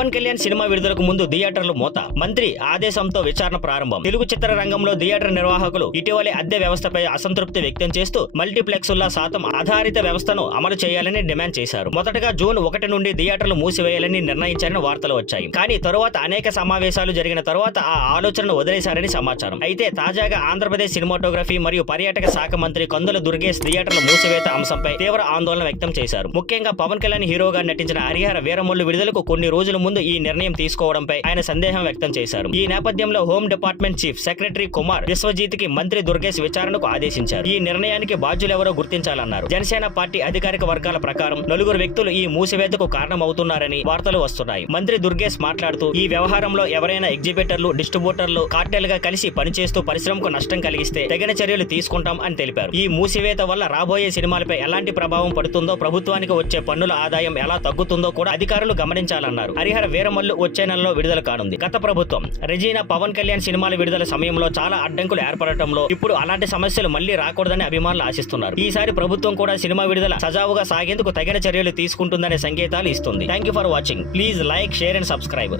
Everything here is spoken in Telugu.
పవన్ కళ్యాణ్ సినిమా విడుదలకు ముందు థియేటర్లు మూత, మంత్రి ఆదేశంతో విచారణ ప్రారంభం. తెలుగు చిత్ర రంగంలో థియేటర్ నిర్వాహకులు ఇటీవలి అద్దె వ్యవస్థపై అసంతృప్తి వ్యక్తం చేస్తూ మల్టీప్లెక్సుల శాతం ఆధారిత వ్యవస్థను అమలు చేయాలని డిమాండ్ చేశారు. మొదటగా జూన్ 1 నుండి థియేటర్లు మూసివేయాలని నిర్ణయించారని వార్తలు వచ్చాయి. కానీ తరువాత అనేక సమావేశాలు జరిగిన తరువాత ఆ ఆలోచనను వదిలేశారని సమాచారం. అయితే తాజాగా ఆంధ్రప్రదేశ్ సినిమాటోగ్రఫీ మరియు పర్యాటక శాఖ మంత్రి కందుల దుర్గేష్ థియేటర్ల మూసివేత అంశంపై తీవ్ర ఆందోళన వ్యక్తం చేశారు. ముఖ్యంగా పవన్ కళ్యాణ్ హీరోగా నటించిన హరిహర వీరమల్లు విడుదలకు కొన్ని రోజుల ముందు ఈ నిర్ణయం తీసుకోవడంపై ఆయన సందేహం వ్యక్తం చేశారు. ఈ నేపథ్యంలో home department chief secretary Kumar Vishwajit కి మంత్రి దుర్గేష్ విచారణకు ఆదేశించారు. ఈ నిర్ణయానికి బాధ్యులెవరో గుర్తించాలన్నారు. జనసేన పార్టీ అధికారిక వర్గాల ప్రకారం 4 వ్యక్తులు ఈ మూసివేతకు కారణమవుతున్నారని వార్తలు వస్తున్నాయి. మంత్రి దుర్గేష్ మాట్లాడుతూ ఈ వ్యవహారంలో ఎవరైనా ఎగ్జిబిటర్లు, డిస్ట్రిబ్యూటర్లు కార్టెల్ గా కలిసి పనిచేస్తూ పరిశ్రమకు నష్టం కలిగిస్తే తగిన చర్యలు తీసుకుంటాం అని తెలిపారు. ఈ మూసివేత వల్ల రాబోయే సినిమాలపై ఎలాంటి ప్రభావం పడుతుందో, ప్రభుత్వానికి వచ్చే పన్నుల ఆదాయం ఎలా తగ్గుతుందో కూడా అధికారులు గమనించాలన్నారు. హరిహర వీరమల్లు వచ్చే నెలలో విడుదల కానుంది. గత ప్రభుత్వం రెజీనా పవన్ కళ్యాణ్ సినిమాల విడుదల సమయంలో చాలా అడ్డంకులు ఏర్పడటంలో ఇప్పుడు అలాంటి సమస్యలు మళ్లీ రాకూడదని అభిమానులు ఆశిస్తున్నారు. ఈసారి ప్రభుత్వం కూడా సినిమా విడుదల సజావుగా సాగేందుకు తగిన చర్యలు తీసుకుంటుందనే సంకేతాలు ఇస్తుంది. Thank you for watching. Please like, share and subscribe.